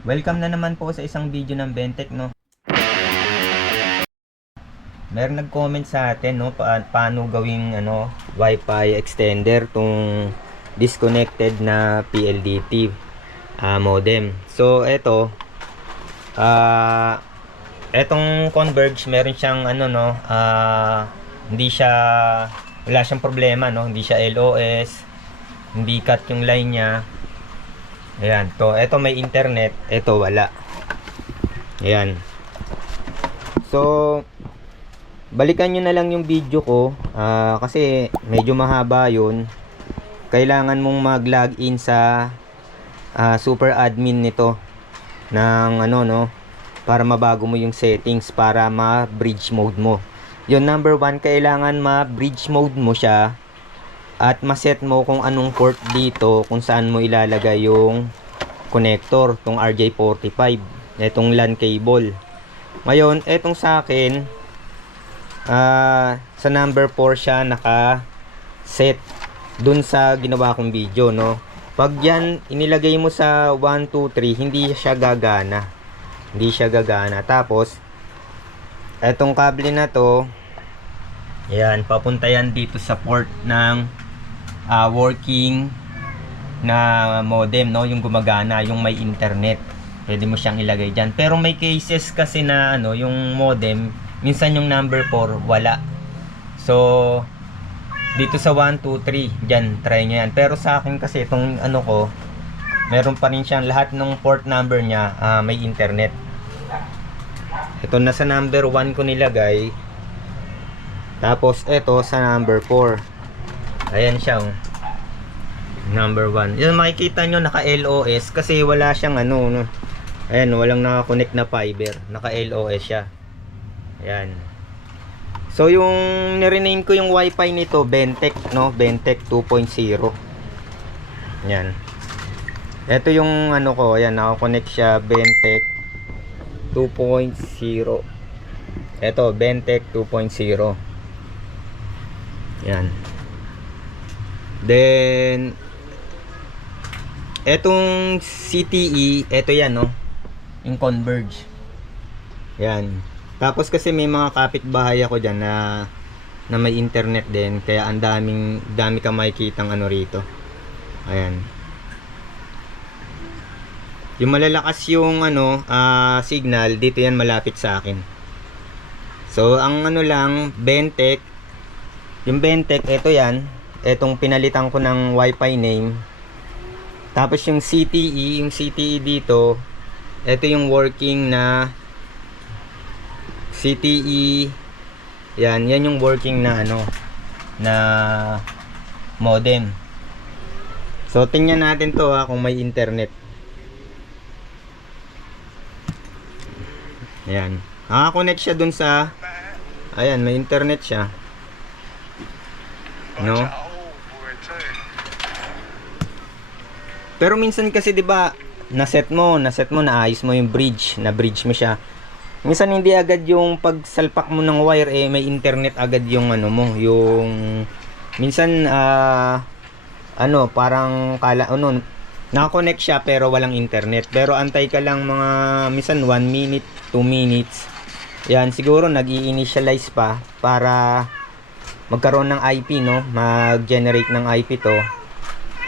Welcome na naman po sa isang video ng Bentech, no. Meron nag-comment sa atin, no, paano gawing Wi-Fi extender tong disconnected na PLDT modem. So etong Converge, meron siyang hindi siya, wala siyang problema, no. Hindi siya LOS, hindi cut yung line niya. Ayan, ito may internet, ito wala. Ayan. So, balikan nyo na lang yung video ko kasi medyo mahaba yun. Kailangan mong mag-login sa super admin nito ng para mabago mo yung settings para ma-bridge mode mo. Yung number 1, kailangan ma-bridge mode mo siya at maset mo kung anong port dito, kung saan mo ilalagay yung connector, tong RJ45, itong LAN cable. Ngayon, etong sa akin, sa number 4 siya naka-set dun sa ginawa kong video, no. Pag yan inilagay mo sa 1, 2, 3, hindi siya gagana. Hindi siya gagana. Tapos, etong kable na to, yan, papunta yan dito sa port ng working na modem, no, yung gumagana, yung may internet. Pwede mo siyang ilagay diyan. Pero may cases kasi na yung modem, minsan yung number 4 wala. So dito sa 1, 2, 3, diyan try niyo yan. Pero sa akin kasi itong ko, meron pa rin siyang lahat ng port number niya may internet. Ito na sa number 1 ko nilagay. Tapos ito sa number 4. Ayan siya, oh. Number 1. Yan, makikita nyo naka LOS kasi wala siyang ayan, walang naka-connect na fiber. Naka LOS siya. Ayan. So yung nirename ko yung wifi nito Bentech, no, Bentech 2.0. Ayan. Ito yung ko, ayan, naka-connect siya Bentech 2.0. Ito Bentech 2.0. Ayan. Then etong CTE, eto yan, no, yung Converge. Yan. Tapos kasi may mga kapitbahay ako dyan na may internet din, kaya ang dami ka makikitang rito. Ayan. Yung malalakas yung signal dito, yan malapit sa akin. So ang lang Bentech, yung Bentech, eto yan, etong pinalitan ko ng Wi-Fi name. Tapos yung CTE dito, ito yung working na CTE. Yan yung working na na modem. So tingnan natin to kung may internet. Ayan. Naka-connect siya dun sa, ayan, may internet siya. No? Pero minsan kasi 'di ba, naset mo, naayos mo yung bridge, na-bridge mo siya. Minsan hindi agad yung pagsalpak mo ng wire may internet agad yung yung minsan parang naka-connect siya pero walang internet. Pero antay ka lang mga minsan 1 minute, 2 minutes. Yan, siguro nag-i-initialize pa para magkaroon ng IP, no, mag-generate ng IP to.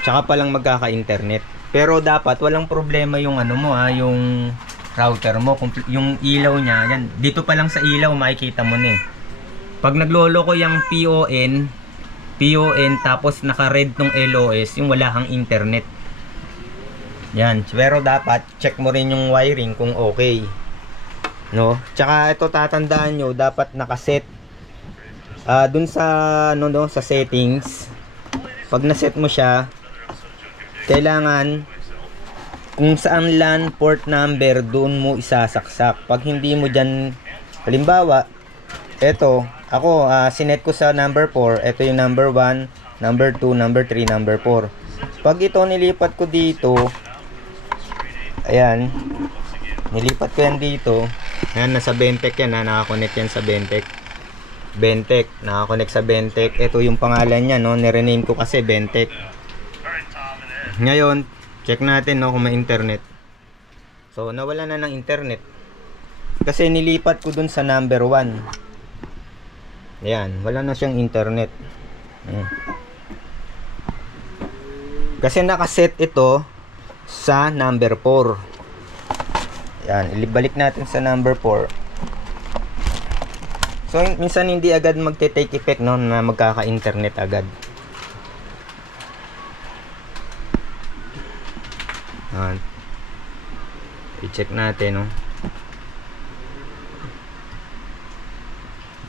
Tsaka pa lang magkaka-internet. Pero dapat walang problema yung yung router mo, yung ilaw niya. Yan, dito pa lang sa ilaw makikita mo na. Pag nagloloko yung PON tapos naka-red tong LOS, yung wala kang internet. Yan, pero dapat check mo rin yung wiring kung okay. No? Tsaka ito tatandaan nyo, dapat nakaset dun sa sa settings. Pag na-set mo siya, kailangan kung saan LAN port number doon mo isasaksak. Pag hindi mo dyan, halimbawa eto, ako sinet ko sa number 4, eto yung number 1, number 2, number 3, number 4. Pag ito nilipat ko dito, ayan, nilipat ko yan dito, ayan, nasa Bentech yan, nakakonect yan sa Bentech, nakakonect sa Bentech. Ito yung pangalan niya, no, nirename ko kasi Bentech. Ngayon, check natin, no, kung may internet. So nawala na ng internet. Kasi nilipat ko dun sa number 1. Ayan, wala na siyang internet. Kasi nakaset ito sa number 4. Ayan, ilibalik natin sa number 4. So minsan hindi agad magte-take effect, no, na magkaka-internet agad. Ayan. I-check natin, no.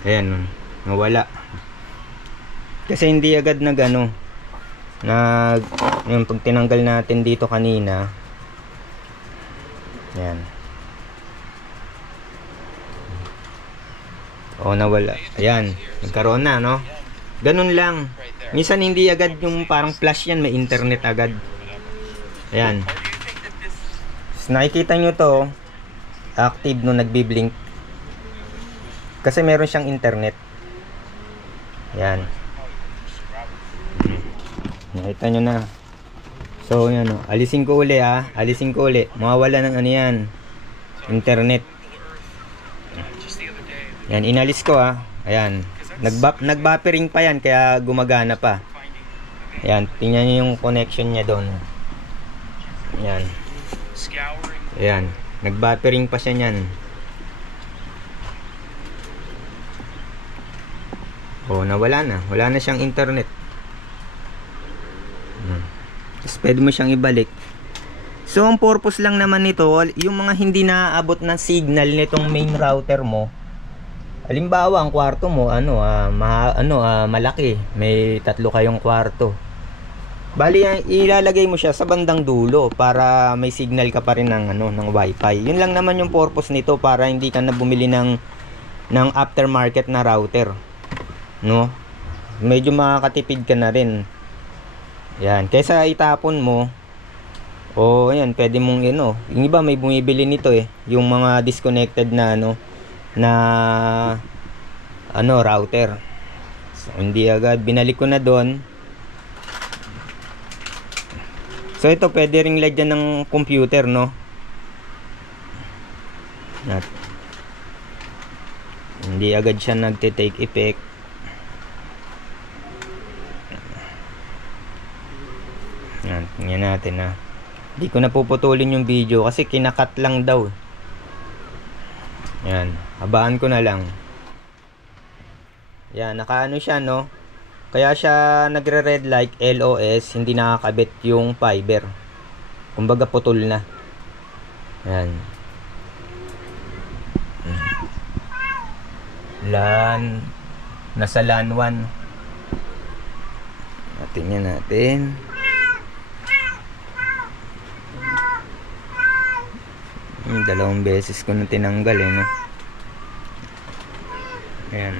Ayan, nawala. Kasi hindi agad yung pag tinanggal natin dito kanina. Ayan. O, nawala. Ayan, nagkaroon na, no. Ganun lang. Minsan hindi agad yung parang flash yan, may internet agad. Ayan. So, nakikita nyo to, active no, nagbi-blink. Kasi meron siyang internet. Ayan. Nakita nyo na. So, yan o. Alisin ko uli, ha. Alisin ko uli. Mawawala ng ano yan. Internet. Yan, inalis ko, ha. Ayan. Nag-buffering pa yan, kaya gumagana pa. Ayan, tingnan nyo yung connection niya doon. Ayan. Ayan. Nag-buffering pa siya niyan. O, nawala na. Wala na siyang internet. Tapos pwede mo siyang ibalik. So, ang purpose lang naman nito, yung mga hindi naaabot ng signal nitong main router mo. Halimbawa, ang kwarto mo, malaki. May 3 kayong kwarto. Bali, ilalagay mo siya sa bandang dulo para may signal ka pa rin ng wifi. Yun lang naman yung purpose nito, para hindi ka na bumili ng aftermarket na router. No? Medyo makakatipid ka na rin. Yan, kaysa itapon mo. O ayan, pwede mong yung iba may bumibili nito yung mga disconnected na router. So, hindi agad binalik ko na doon. So ito pwede ring lagyan ng computer, no. Hindi agad siya nagte-take effect. Yan, tingnan natin, ha. Hindi ko na puputulin yung video kasi kinakat lang daw. Yan, habaan ko na lang. Yan, nakaano siya, no. Kaya siya nagre-red light LOS, hindi nakakabit yung fiber. Kumbaga putol na. Yan. LAN, nasa LAN 1. Tingnan natin. Dalawang beses ko na tinanggal, no. Ayan,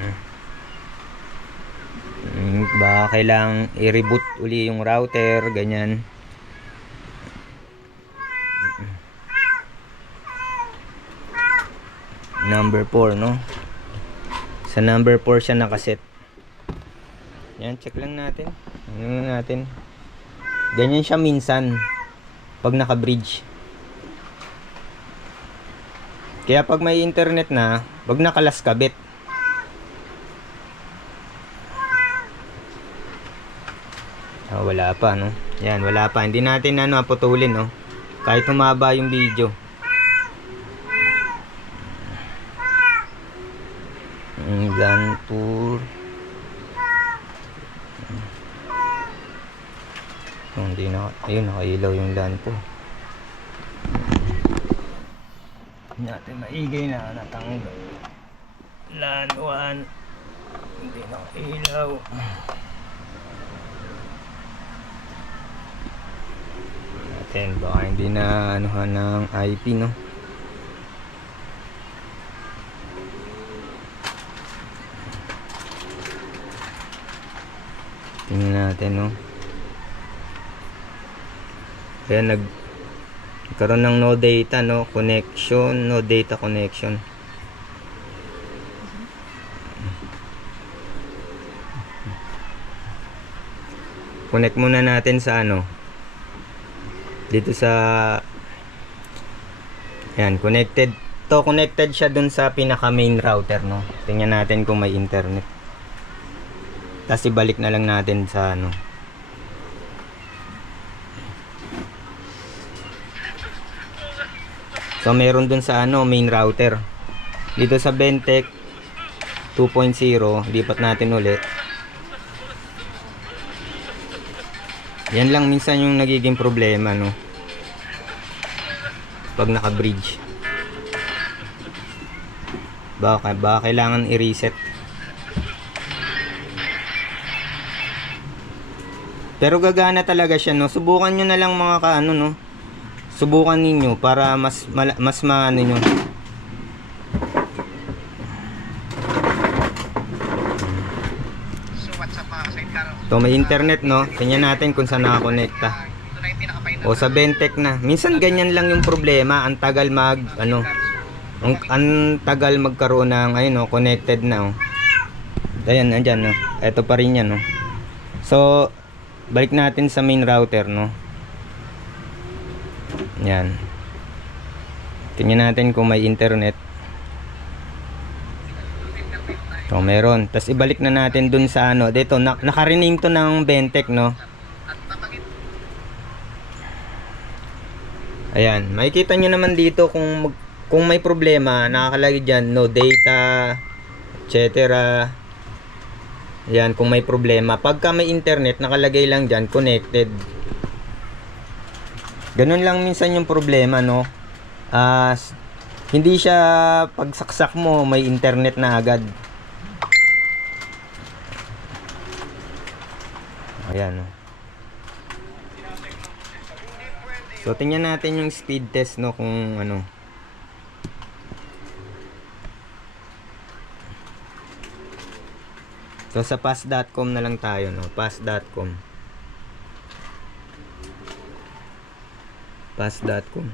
baka kailangang i-reboot uli yung router, ganyan. Number 4, no. Sa number 4 siya nakaset. Yan, check lang natin. Ganyan siya minsan pag naka-bridge. Kaya pag may internet na, wag nakalas kabit. Wala pa, no. Yan, wala pa. Hindi natin putulin, no. Kahit humaba yung video. LAN tour. Hindi na, ayun, nakailaw yung LAN po. Natin maigay na natanggal. LAN 1. Hindi na ilaw. Natin, baka hindi na anuhan ng IP, no. Tingnan natin, no. Kaya nagkaroon ng no data, no connection, no data connection. Connect muna natin sa dito sa Yan, connected. Connected siya dun sa pinaka main router, no. Tingnan natin kung may internet. Tapos ibalik na lang natin sa ano. So meron dun sa ano, main router. Dito sa Bentech 2.0, lipat natin ulit. Yan lang minsan yung nagiging problema, no. Pag naka-bridge. Baka kailangan i-reset. Pero gagana talaga siya, no. Subukan nyo na lang mga kaano, no. Subukan ninyo para mas maano nyo. So may internet, no. Tingnan natin kung saan nakakonekta. O sa Bentech na. Minsan ganyan lang yung problema. Ang tagal ang tagal magkaroon ng ayun, no, connected na, oh. Ayan, andyan, no. Ito pa rin yan, no. So balik natin sa main router, no. Yan. Tingnan natin kung may internet. So meron. Tapos ibalik na natin dun sa ano. Dito, naka-rename to ng Bentech, no. Ayan. Makikita nyo naman dito kung may problema. Nakakalagay dyan, no data, etc. Ayan, kung may problema. Pagka may internet, nakalagay lang dyan, connected. Ganun lang minsan yung problema, no. Hindi siya pagsaksak mo, may internet na agad. Ayan, no. So tingnan natin yung speed test, no, kung ano. So sa pass.com na lang tayo, no. Pass.com. Pass.com.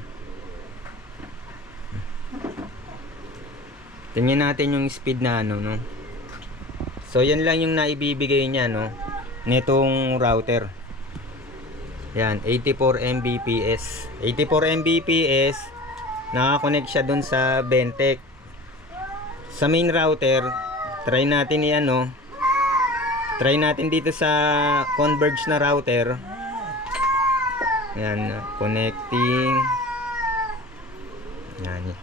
Tingnan natin yung speed na ano, no. So yan lang yung naibibigay niya, no, nitong router. Yan, 84 Mbps. 84 Mbps. Naka-connect siya dun sa Bentech. Sa main router, try natin i-ano. Try natin dito sa Converge na router. Yan, connecting. Yan.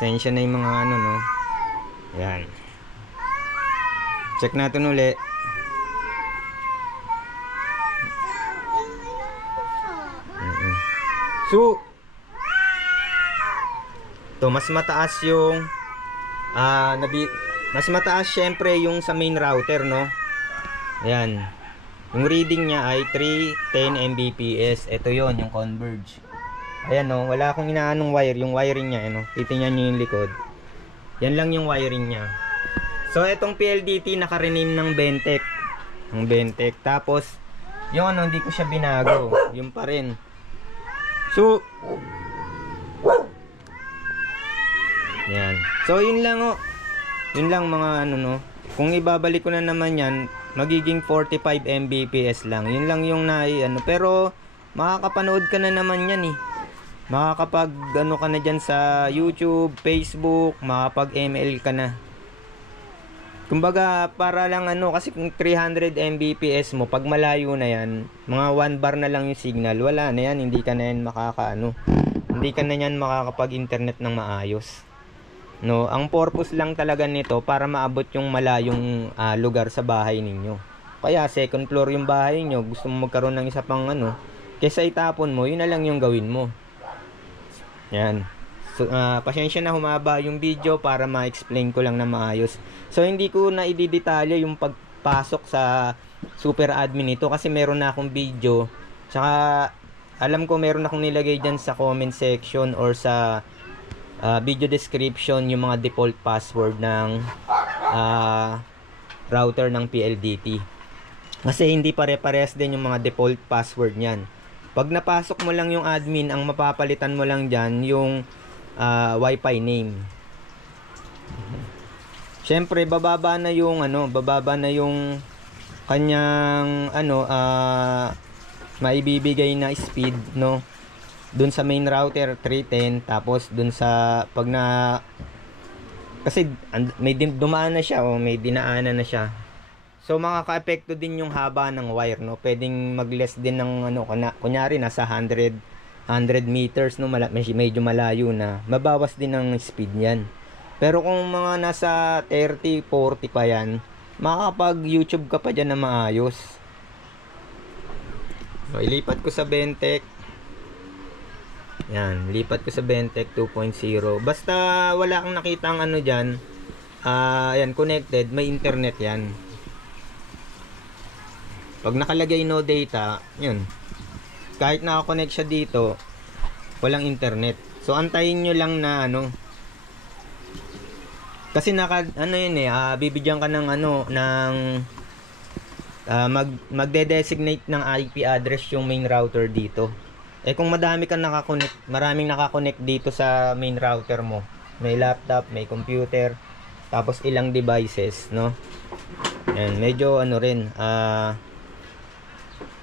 Tensya na yung mga ano, no. Yan. Check natin uli. To mas mataas yung mas mataas syempre yung sa main router, no. Ayan. Yung reading niya ay 310 Mbps. Ito yon yung Converge. Ayan, no. Wala akong inaanong wire. Yung wiring niya, ano. Titingnan niyo yung likod. Yan lang yung wiring niya. So itong PLDT naka-rename ng Bentech. Ng Bentech. Tapos yung ano, hindi ko siya binago. Yung pa rin. So yan. So yun lang, oh. Yun lang mga ano, no. Kung ibabalik ko na naman yan, magiging 45 Mbps lang. Yun lang yung ano. Pero makakapanood ka na naman yan, eh. Makakapag ano ka na dyan sa YouTube, Facebook, makakapag ML ka na. Kumbaga para lang ano, kasi kung 300 Mbps mo, pag malayo na yan, mga 1 bar na lang yung signal, wala na yan, hindi ka na yan hindi ka na yan makakapag internet ng maayos. No, ang purpose lang talaga nito para maabot yung malayong lugar sa bahay ninyo. Kaya second floor yung bahay nyo, gusto mo magkaroon ng isa pang ano, kaysa itapon mo, yun na lang yung gawin mo. Yan. So, pasensya na humaba yung video para ma-explain ko lang na maayos. So hindi ko na ididetalye yung pagpasok sa super admin nito kasi meron na akong video. Tsaka alam ko meron akong nilagay dyan sa comment section or sa video description yung mga default password ng router ng PLDT. Kasi hindi pare-pares din yung mga default password niyan. Pag napasok mo lang yung admin, ang mapapalitan mo lang dyan yung Wi-Fi name. Syempre bababa na yung kanyang maibibigay na speed, no, dun sa main router 310, tapos dun sa pag na kasi may dumaan na siya o may dinaanan na siya, so makaka-epekto din yung haba ng wire, no. Pwedeng mag-less din ng kunyari nasa 100 meters, no, medyo malayo na, mabawas din ng speed niyan. Pero kung mga nasa 30, 40 pa yan, makakapag YouTube ka pa dyan na maayos. So, ilipat ko sa Bentech. Yan, lipat ko sa Bentech 2.0. Basta wala kang nakitang dyan, yan, connected, may internet yan. Pag nakalagay no data, yun, kahit nakakonect siya dito, walang internet. So, antayin nyo lang na kasi bibigyan ka ng magde-designate ng IP address yung main router dito. Kung maraming nakakonect dito sa main router mo, may laptop, may computer, tapos ilang devices, no? Yan, medyo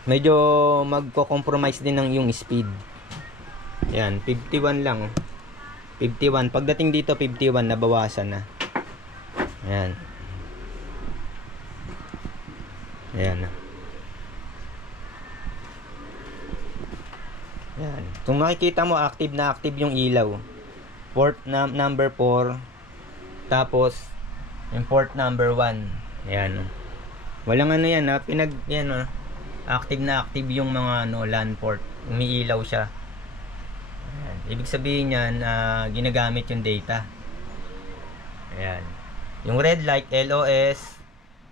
medyo magko-compromise din ng yung speed. Yan, 51 lang. 51. Pagdating dito, 51, nabawasan na. Ayan. Ayan na. Ayan. Kung makikita mo, active na active yung ilaw. Port number 4. Tapos, yung port number 1. Ayan. Walang yan ha. Active na active yung mga LAN port. Umiilaw siya. Ayan. Ibig sabihin yan, ginagamit yung data. Ayan. Yung red light, LOS.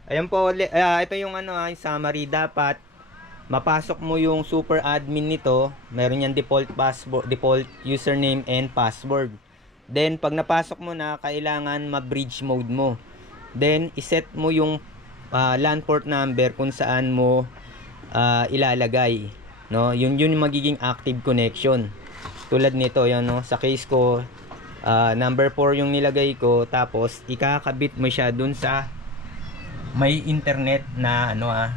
Ayan po, ito yung yung summary. Dapat mapasok mo yung super admin nito. Meron yan default password, default username and password. Then pag napasok mo na, kailangan ma-bridge mode mo. Then iset mo yung LAN port number kung saan mo ilalagay, no? Yun yung magiging active connection. Tulad nito, yan, no? Sa case ko, number 4 yung nilagay ko, tapos ikakabit mo siya dun sa may internet na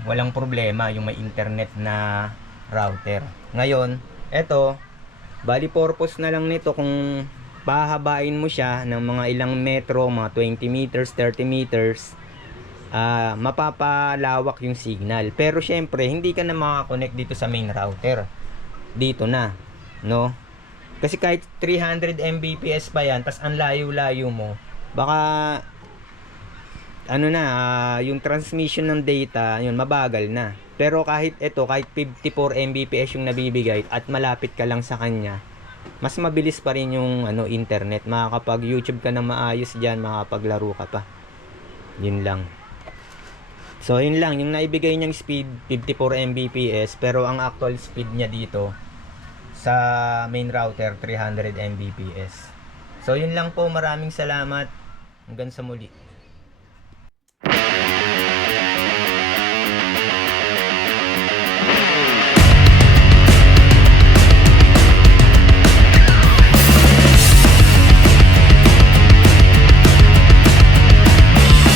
walang problema, yung may internet na router. Ngayon, eto, bali purpose na lang nito kung pahabain mo siya ng mga ilang metro, mga 20 meters, 30 meters, mapapalawak yung signal. Pero syempre, hindi ka na makakonect dito sa main router. Dito na, no? Kasi kahit 300 Mbps pa yan, tas ang layo-layo mo, baka yung transmission ng data, yun, mabagal na. Pero kahit 54 Mbps yung nabibigay at malapit ka lang sa kanya, mas mabilis pa rin yung internet. Makakapag YouTube ka na maayos diyan, makakapaglaro ka pa. Yun lang. So yun lang, yung naibigay niyang speed 54 Mbps, pero ang actual speed niya dito sa main router 300 Mbps. So yun lang po, maraming salamat. Hanggang sa muli.